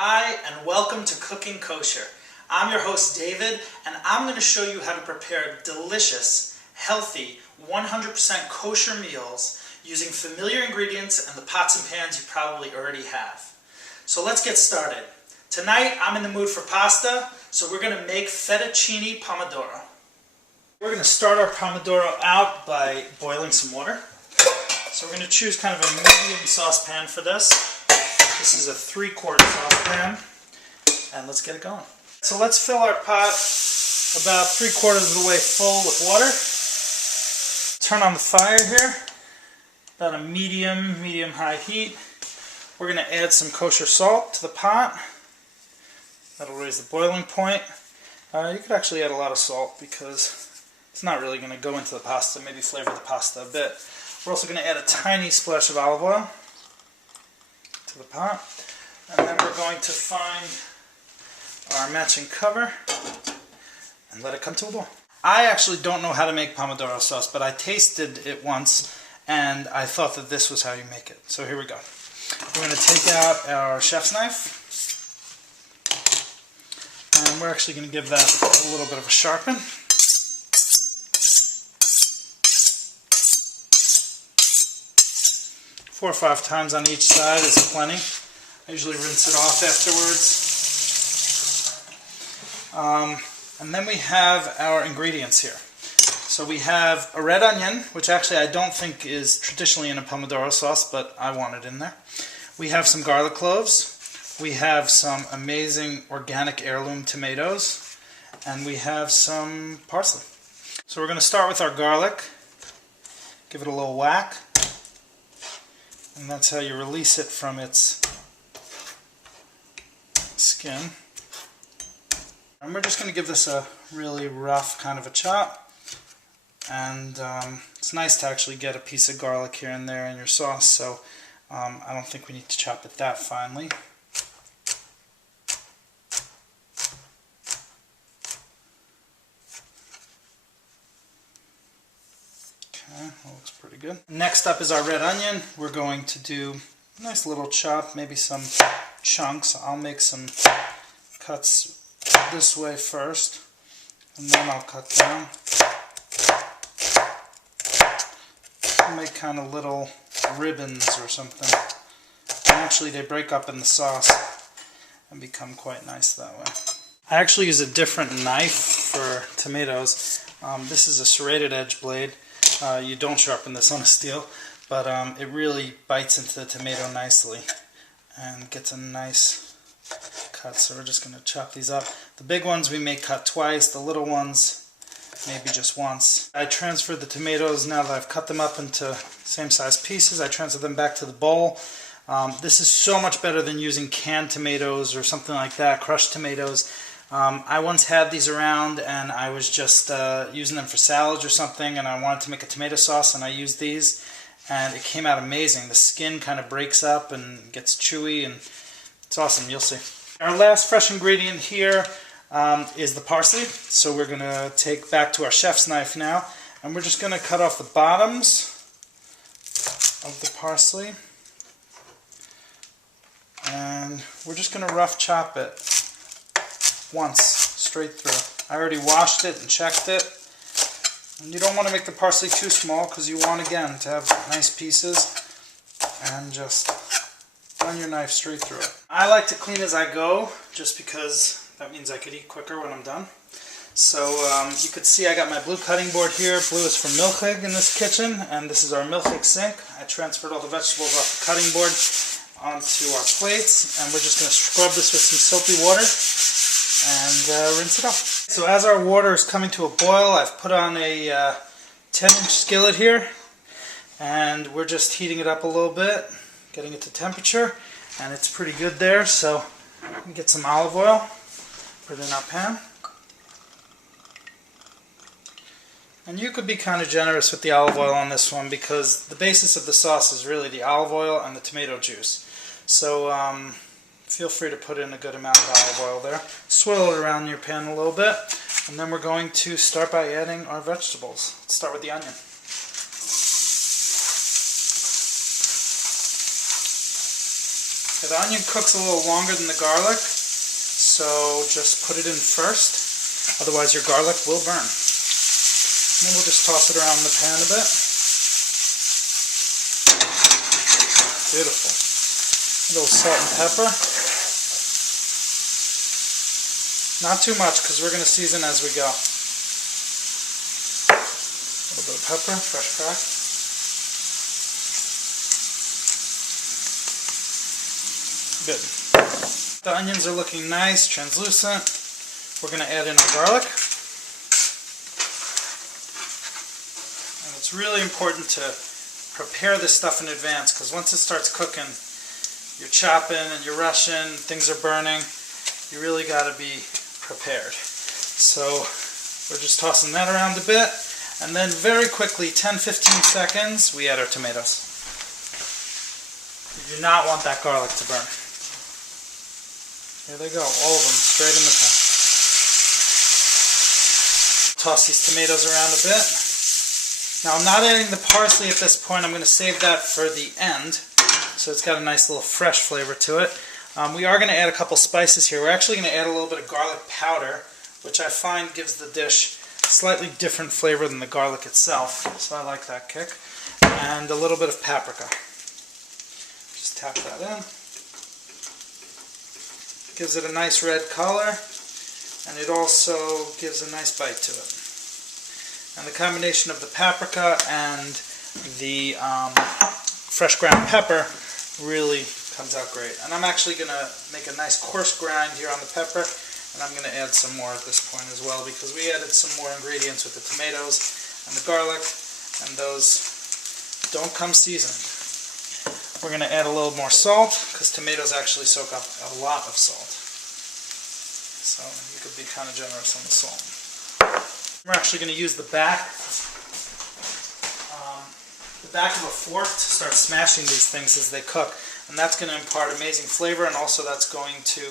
Hi, and welcome to Cooking Kosher. I'm your host David, and I'm going to show you how to prepare delicious, healthy, 100% kosher meals using familiar ingredients and the pots and pans you probably already have. So let's get started. Tonight I'm in the mood for pasta, so we're going to make fettuccine pomodoro. We're going to start our pomodoro out by boiling some water. So we're going to choose kind of a medium saucepan for this. This is a 3/4 saucepan, and let's get it going. So let's fill our pot about 3/4 of the way full with water. Turn on the fire here, about a medium-high heat. We're going to add some kosher salt to the pot. That'll raise the boiling point. You could actually add a lot of salt because it's not really going to go into the pasta, maybe flavor the pasta a bit. We're also going to add a tiny splash of olive oil to the pot, and then we're going to find our matching cover and let it come to a boil. I actually don't know how to make pomodoro sauce, but I tasted it once and I thought that this was how you make it. So here we go. We're going to take out our chef's knife, and we're actually going to give that a little bit of a sharpen. Four or 5 times on each side is plenty. I usually rinse it off afterwards. And then we have our ingredients here. So we have a red onion, which actually I don't think is traditionally in a pomodoro sauce, but I want it in there. We have some garlic cloves. We have some amazing organic heirloom tomatoes. And we have some parsley. So we're going to start with our garlic. Give it a little whack. And that's how you release it from its skin. And we're just going to give this a really rough kind of a chop. And it's nice to actually get a piece of garlic here and there in your sauce, so I don't think we need to chop it that finely. Okay, that looks pretty good. Next up is our red onion. We're going to do a nice little chop, maybe some chunks. I'll make some cuts this way first, and then I'll cut down. I'll make kind of little ribbons or something. And actually they break up in the sauce and become quite nice that way. I actually use a different knife for tomatoes. This is a serrated edge blade. You don't sharpen this on a steel, but it really bites into the tomato nicely and gets a nice cut. So we're just going to chop these up. The big ones we may cut twice, the little ones maybe just once. I transferred the tomatoes, now that I've cut them up into same size pieces, I transfer them back to the bowl. This is so much better than using canned tomatoes or something like that, crushed tomatoes. I once had these around and I was just using them for salads or something, and I wanted to make a tomato sauce, and I used these and it came out amazing. The skin kind of breaks up and gets chewy, and it's awesome. You'll see. Our last fresh ingredient here is the parsley. So we're going to take back to our chef's knife now, and we're just going to cut off the bottoms of the parsley, and we're just going to rough chop it once straight through. I already washed it and checked it, and you don't want to make the parsley too small because you want, again, to have nice pieces, and just run your knife straight through it. I like to clean as I go just because that means I could eat quicker when I'm done. So you could see I got my blue cutting board here. Blue is from Milchig in this kitchen, and this is our Milchig sink. I transferred all the vegetables off the cutting board onto our plates, and we're just going to scrub this with some soapy water and rinse it off. So as our water is coming to a boil, I've put on a 10-inch skillet here, and we're just heating it up a little bit, getting it to temperature, and it's pretty good there. So we can get some olive oil, put it in our pan. And you could be kind of generous with the olive oil on this one because the basis of the sauce is really the olive oil and the tomato juice. So feel free to put in a good amount of olive oil there. Swirl it around your pan a little bit, and then we're going to start by adding our vegetables. Let's start with the onion. The onion cooks a little longer than the garlic, so just put it in first, otherwise your garlic will burn. And then we'll just toss it around the pan a bit. Beautiful. A little salt and pepper. Not too much because we're going to season as we go. A little bit of pepper, fresh cracked. Good. The onions are looking nice, translucent. We're going to add in our garlic. And it's really important to prepare this stuff in advance because once it starts cooking, you're chopping and you're rushing, things are burning. You really got to be prepared. So we're just tossing that around a bit. And then very quickly, 10-15 seconds, we add our tomatoes. You do not want that garlic to burn. Here they go, all of them, straight in the pan. Toss these tomatoes around a bit. Now I'm not adding the parsley at this point, I'm going to save that for the end. So it's got a nice little fresh flavor to it. We are going to add a couple spices here. We're actually going to add a little bit of garlic powder, which I find gives the dish slightly different flavor than the garlic itself. So I like that kick. And a little bit of paprika. Just tap that in. Gives it a nice red color, and it also gives a nice bite to it. And the combination of the paprika and the fresh ground pepper really comes out great. And I'm actually going to make a nice coarse grind here on the pepper, and I'm going to add some more at this point as well because we added some more ingredients with the tomatoes and the garlic, and those don't come seasoned. We're going to add a little more salt because tomatoes actually soak up a lot of salt. So you could be kind of generous on the salt. We're actually going to use the back of a fork to start smashing these things as they cook. And that's going to impart amazing flavor, and also that's going to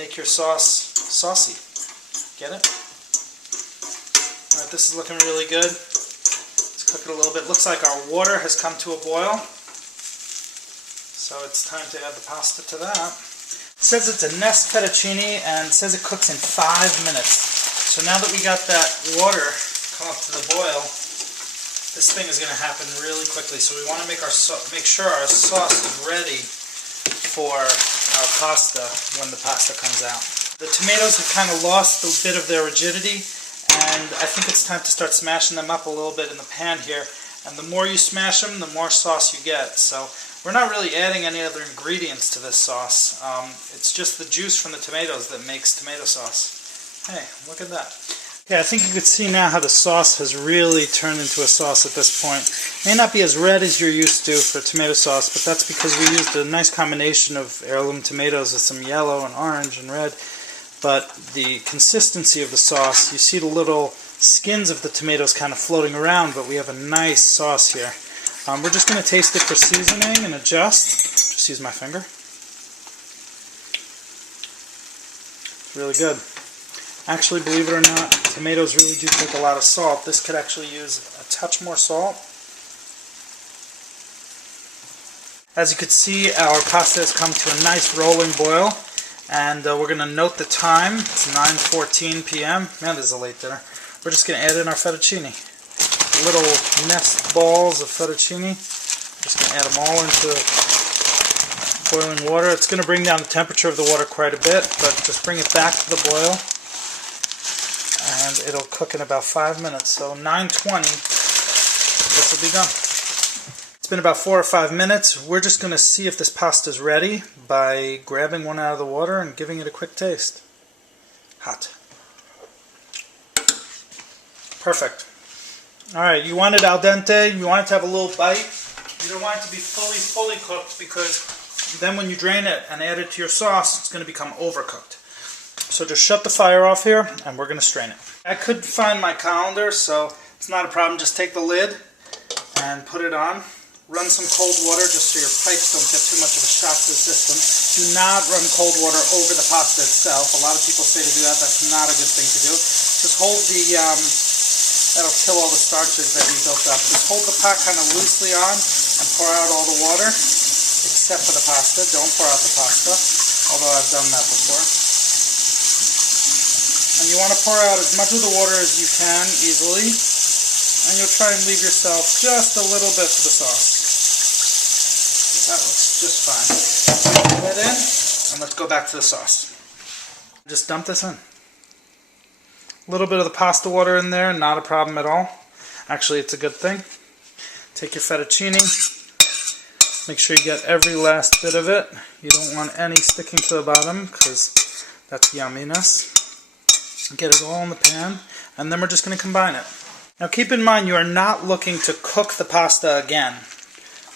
make your sauce saucy. Get it? Alright, this is looking really good. Let's cook it a little bit. Looks like our water has come to a boil. So it's time to add the pasta to that. It says it's a nest fettuccine and it says it cooks in 5 minutes. So now that we got that water come up to the boil, this thing is going to happen really quickly. So we want to make sure our sauce is ready for our pasta when the pasta comes out. The tomatoes have kind of lost a bit of their rigidity, and I think it's time to start smashing them up a little bit in the pan here. And the more you smash them, the more sauce you get. So we're not really adding any other ingredients to this sauce. It's just the juice from the tomatoes that makes tomato sauce. Hey, look at that. Okay, I think you can see now how the sauce has really turned into a sauce at this point. It may not be as red as you're used to for tomato sauce, but that's because we used a nice combination of heirloom tomatoes with some yellow and orange and red. But the consistency of the sauce, you see the little skins of the tomatoes kind of floating around, but we have a nice sauce here. We're just going to taste it for seasoning and adjust. Just use my finger. It's really good. Actually, believe it or not, tomatoes really do take a lot of salt. This could actually use a touch more salt. As you can see, our pasta has come to a nice rolling boil. And we're going to note the time. It's 9:14 p.m. Man, this is a late dinner. We're just going to add in our fettuccine. Little nest balls of fettuccine. Just going to add them all into boiling water. It's going to bring down the temperature of the water quite a bit, but just bring it back to the boil. And it'll cook in about 5 minutes. So 9:20, this will be done. It's been about 4 or 5 minutes. We're just going to see if this pasta is ready by grabbing one out of the water and giving it a quick taste. Hot. Perfect. Alright, you want it al dente, you want it to have a little bite. You don't want it to be fully cooked because then when you drain it and add it to your sauce, it's going to become overcooked. So just shut the fire off here and we're going to strain it. I couldn't find my colander, so it's not a problem. Just take the lid and put it on. Run some cold water just so your pipes don't get too much of a shock to the system. Do not run cold water over the pasta itself. A lot of people say to do that. That's not a good thing to do. Just hold the, that'll kill all the starches that you built up. Just hold the pot kind of loosely on and pour out all the water. It's except for the pasta. Don't pour out the pasta, although I've done that before. And you want to pour out as much of the water as you can easily, and you'll try and leave yourself just a little bit for the sauce. That looks just fine. Put that in, and let's go back to the sauce. Just dump this in. A little bit of the pasta water in there, not a problem at all. Actually, it's a good thing. Take your fettuccine. Make sure you get every last bit of it. You don't want any sticking to the bottom because that's yumminess. Get it all in the pan, and then we're just going to combine it. Now keep in mind, you are not looking to cook the pasta again.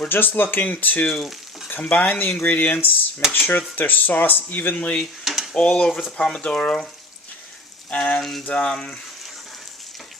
We're just looking to combine the ingredients, make sure that there's sauce evenly all over the pomodoro, and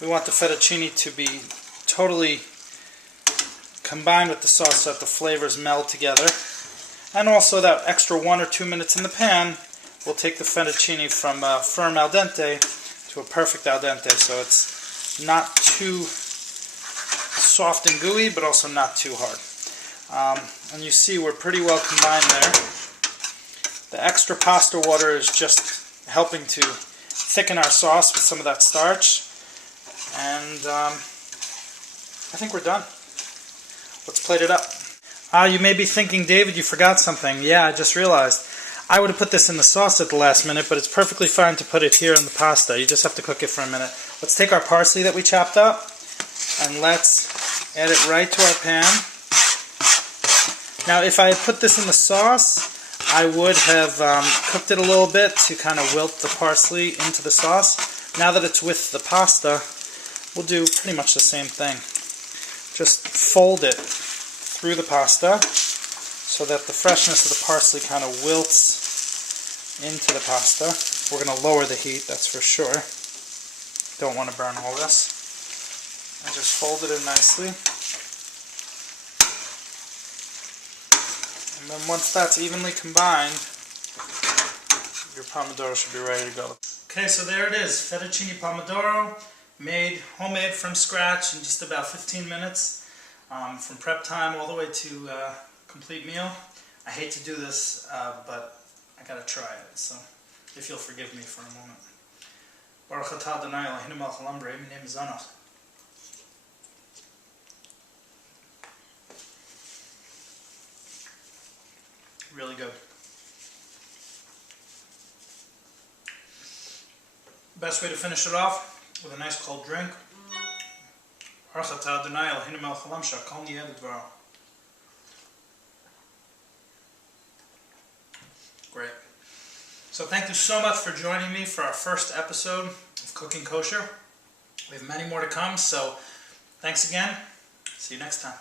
we want the fettuccine to be totally combined with the sauce so that the flavors meld together. And also that extra 1 or 2 minutes in the pan will take the fettuccine from firm al dente to a perfect al dente, so it's not too soft and gooey, but also not too hard. And you see we're pretty well combined there. The extra pasta water is just helping to thicken our sauce with some of that starch. And I think we're done. Let's plate it up. You may be thinking, David, you forgot something. Yeah, I just realized. I would have put this in the sauce at the last minute, but it's perfectly fine to put it here in the pasta. You just have to cook it for a minute. Let's take our parsley that we chopped up, and let's add it right to our pan. Now, if I had put this in the sauce, I would have cooked it a little bit to kind of wilt the parsley into the sauce. Now that it's with the pasta, we'll do pretty much the same thing. Just fold it through the pasta so that the freshness of the parsley kind of wilts into the pasta. We're going to lower the heat, that's for sure. Don't want to burn all this. And just fold it in nicely. And then once that's evenly combined, your pomodoro should be ready to go. Okay, so there it is, fettuccine pomodoro, homemade from scratch in just about 15 minutes. From prep time all the way to complete meal. I hate to do this, but I gotta try it, so if you'll forgive me for a moment. Baruch atah Adonai Eloheinu melech haolam borei minei mizanach. Really good. Best way to finish it off with a nice cold drink. Baruch atah Adonai Eloheinu melech haolam shehakol niyeh b'dvaro. Great. So thank you so much for joining me for our first episode of Cooking Kosher. We have many more to come, so thanks again. See you next time.